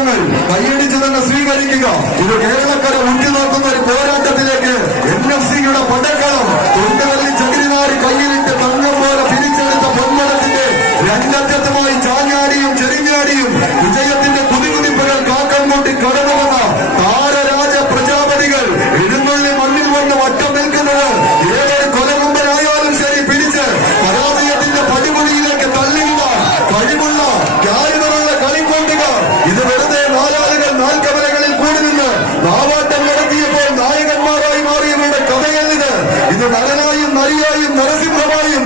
പോരാട്ടങ്ങൾ കൈയടിച്ച് തന്നെ സ്വീകരിക്കുക. ഇത് കേരളക്കര ഉറ്റുനോക്കുന്ന ഒരു പോരാട്ടത്തിലേക്ക് NFC-യുടെ പടക്കളം തൊണ്ടുകളിൽ ചകിരിനാരി കയ്യിലിട്ട് തങ്കം പോലെ പിരിച്ചെടുത്ത പൊന്മടത്തിന്റെ രണ്ടറ്റത്തുമായി ചാഞ്ഞാടിയും ചെരിഞ്ഞാടിയും വിജയത്തിന്റെ കുതികുതിപ്പുകൾ കാക്കം കൂട്ടി കടന്നു വന്ന താരരാജ പ്രജാപതികൾ എഴുന്നള്ളി മണ്ണിൽ വന്ന് വട്ടം നിൽക്കുന്നത് ഏതൊരു കൊലകുമ്പനായാലും ശരി പിടിച്ച് പരാജയത്തിന്റെ പടിമുടിയിലേക്ക് തള്ളിയിടാൻ കഴിവുള്ള ക്യാരികളുള്ള കളിക്കൊണ്ടുകാർ. ഇത് വെറുതെ നാലാളുകൾ നാൽക്കവലകളിൽ കൂടി നിന്ന് നാവാട്ടം നടത്തിയപ്പോൾ നായകന്മാരായി മാറിയവരുടെ കഥയല്ലിത്. ഇത് നരനായും നരിയായും നരസിംഹമായും